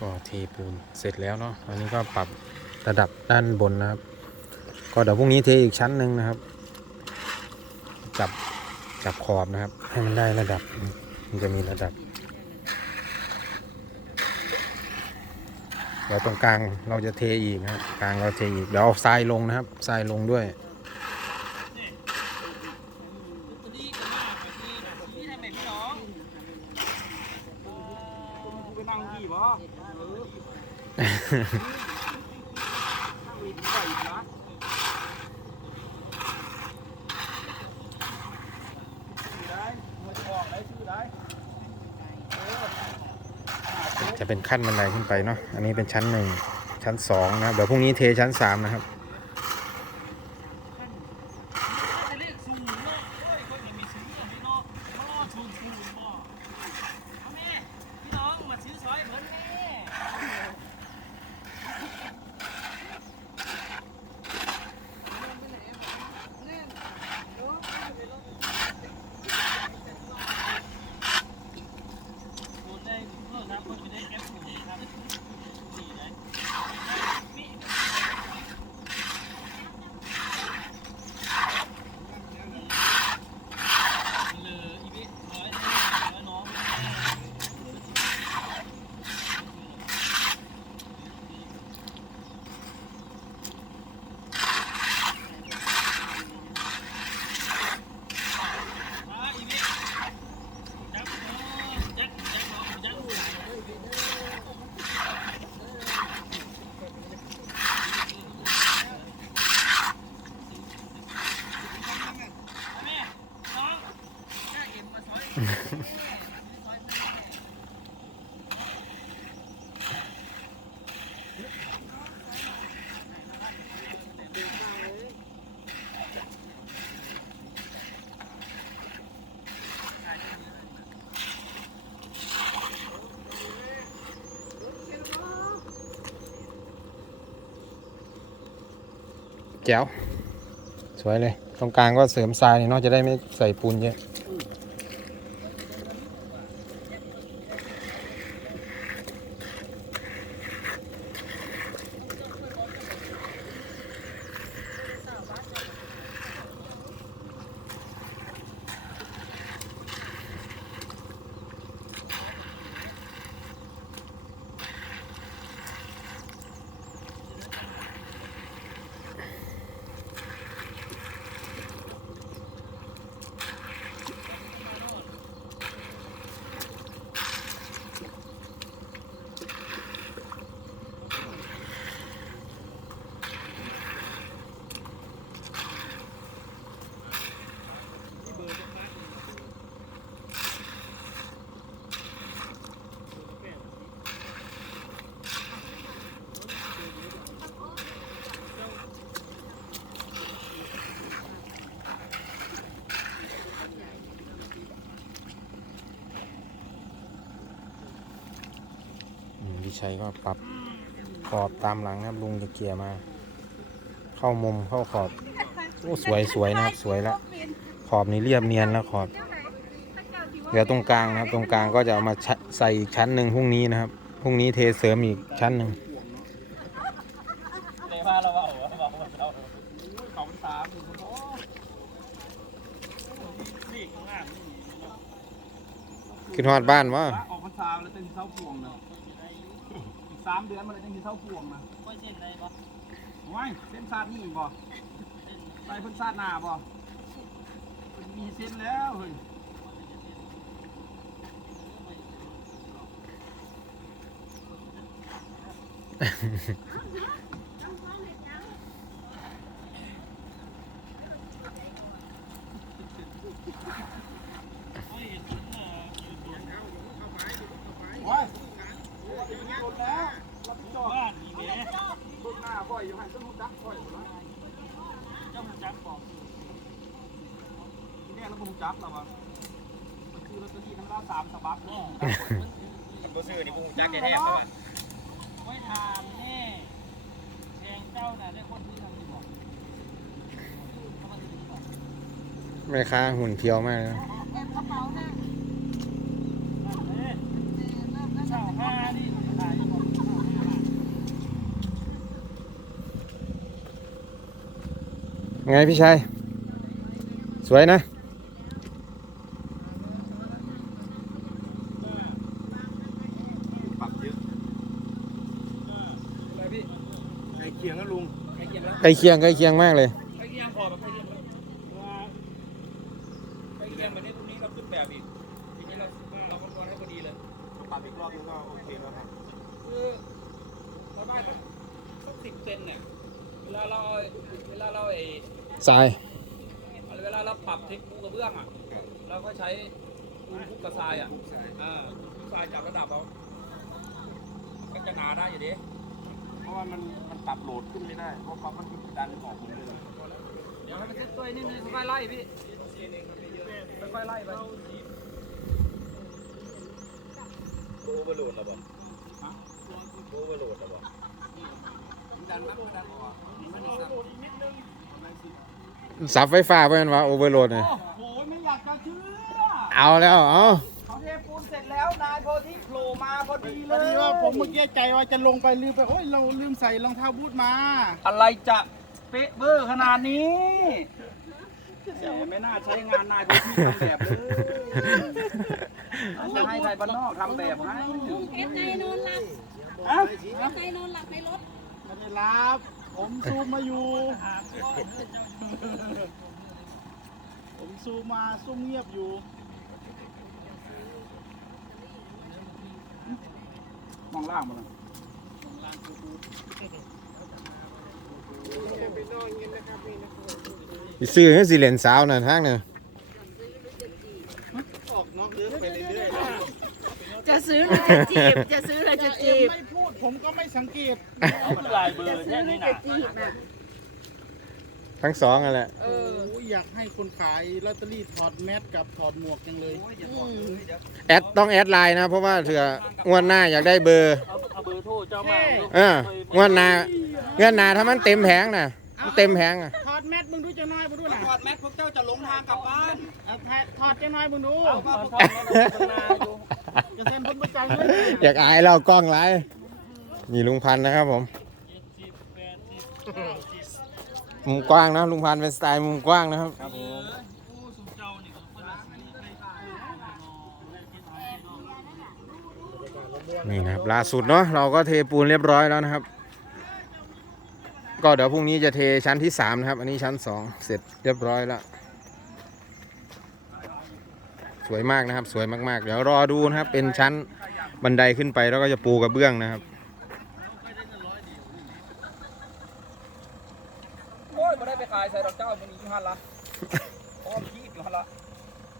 ก็เทปูนเสร็จแล้วเนาะอันนี้ก็ปรับระดับด้านบนนะครับ ก็เดี๋ยวพรุ่งนี้เทอีกชั้นหนึ่งนะครับ จับจับขอบนะครับ ให้มันได้ระดับ มันจะมีระดับเดี๋ยวตรงกลางเราจะเทอีกนะครับกลางเราเทอีกเดี๋ยวเอาทรายลงนะครับทรายลงด้วย นั่งกี่บ่นั่งมีใหญ่นะได้มันจะบอกได้ชื่อได้จะเป็นขั้นบันไดขึ้นไปเนาะ อันนี้เป็นชั้นหนึ่งชั้นสองนะครับ เดี๋ยวพรุ่งนี้เทชั้นสามนะครับ จะเรียกสูงเนาะโอ้ยคนยังมีสูงอย่างนี้เนาะพ่อชูชูพ่อเอาแม่พี่น้องมาซื้อซอยเพิ่นแม่ โอนได้เพิ่มครับเพิ่มไปได้แอปหนึ่งครับสี่ได้มีเหลืออีกร้อยหนึ่งแล้วน้องมาอีกนิดจับจับจับจับจับ แม่น้องน่าเอ็มมาซอย แจ๋วสวยเลย ตรงกลางก็เสริมทรายนี่เนาะจะได้ไม่ใส่ปูนเยอะ ชัยก็ปรับขอบตามหลังนะครับลุงจะเกียร์มา เข้ามุมเข้าขอบโอ้สวยสวยนะครับสวยแล้วขอบนี้เรียบเนียนแล้วขอบเหลือตรงกลางนะครับ ตรงกลางก็จะเอามาใส่อีกชั้นหนึ่งพรุ่งนี้นะครับพรุ่งนี้เทเสริมอีกชั้นหนึ่งในบ้าเราว่าโอ้โหเราเราเขาสามอยู่คนโอ้นี่ข้างล่างนี่ขึ้นฮอดบ้านวะออกพรรษาแล้วจะมีเท้าพวงนะ สามเดือนมันเลยจะมีเท้าพวงนะไม่เช่นไรบ่ว้ายเส้นซาดนี่บ่ใส่เพิ่นซาดหน้าบ่มันมีเส้นแล้วเฮ้ย ว้ายรถแล้วรับผิดชอบบ้านนี่แหละ รถหน้าบ่อยอยู่หันสมุดจักบ่อยอยู่นะเจ้ามุจักบอกทีแรกเราบ่มุจักหรอวะมันคือลอตเตอรี่ทั้งร้าสามฉบับเนี่ยบ่ซื้อนี่กูจักแท้ๆเพราะว่าไว้ถามแน่แทงเจ้าน่ะได้คนที่ทำดีบอกแม่ค้าหุ่นเพียวมากเลยนะ นั่นเลยเช่าห้านี่ขายอยู่บอก ไงพี่ชัยสวยนะ ปรับเยอะอะไรพี่ใกล้เคียงแล้วลุงใกล้เคียงแล้วใกล้เคียงใกล้เคียงมากเลย ลาเราไอ้ทรายเวลาเราปรับเทคนิคกระเบื้องอะเราก็ใช้ปูนคลุกกระทรายอะอ่าคลุกทรายจับระดับเอาก็จะหนาได้อยู่ดิเพราะว่ามันมันปรับโหลดขึ้นไม่ได้เพราะความมันดันออกหมดเลยเดี๋ยวให้มันเซ็ตตัวนิดนึงค่อยๆไล่พี่ค่อยๆไล่ไปโอเวอร์โหลดแล้วบ่โอเวอร์โหลดแล้วบ่ดันมากดันออกมัน สับสับไฟฟ้าไปมันว่าโอเวอร์โหลดเนี่ยโอ้โหไม่อยากจะเชื่อเอาแล้วเอาเขาเทปูนเสร็จแล้วนายโพธิโผล่มาพอดีเลพอยดีว่าผมเมื่อกี้ใจว่าจะลงไปลืมไปโอ้ยเราลืมใส่รองเท้าบูทมา อะไรจะเป๊ะเบอร์ขนาดนี้แหมไม่น่าใช้งานนายโพธิทำแบบเลยจะให้ไทยบ้านนอกทำแบบให้เอสในนอนหลับฮะเอสในนอนหลับในรถไม่ได้รับ ผมซูมมาอยู่ ผมซูมมาซุ่มเงียบอยู่มองล่างมาเลยสิซื้อให้สิเหรียญสาวน่ะทางเนี่ยออกนอกเรื่องไปเรื่อยจะซื้อหรือจะจีบ จะซื้อหรือๆจะเอ็จีมบไม่พูด ผมก็ไม่สังเกตลายเบอจะร์ซื้แค่อหรือนี้จะนะจีบน่ะทั้งสองนั่นแหละเออโอ้ยอยากให้คนขายลอตเตอรี่ถอดแมสกับถอดหมวกจังเลยอืมแอดต้องแอดไลน์นะ เพราะว่าเถื่องวดหน้าอยากได้เบอร์เอาเบอร์โทรเจ้ามาเอองวดหน้างวดหน้าถ้ามันเต็มแผงน่ะมันเต็มแผงอะถอดแมสมึงดูจะน้อยมึงดูนะถอดแมสพวกเจ้าจะหลงทางกลับบ้านเอาแพะถอดจะน้อยมึงดูเอามาพวกเจ้าเนี่ยเราทำนาอยู่จะเซ็นพ้นประจังเลยอยากอายเรากล้องไล น์นี่ลุงพันธุ์นะครับผม มุมกว้างนะลุงพันธุ์เป็นสไตล์มุมกว้างนะครับนี่นะครับล่าสุดเนาะเราก็เทปูนเรียบร้อยแล้วนะครับ ก็เดี๋ยวพรุ่งนี้จะเทชั้นที่สามนะครับ อันนี้ชั้นสองเสร็จเรียบร้อยแล้วสวยมากนะครับ สวยมากๆ เดี๋ยวรอดูนะครับ เป็นชั้นบันไดขึ้นไปแล้วก็จะปูกระเบื้องนะครับ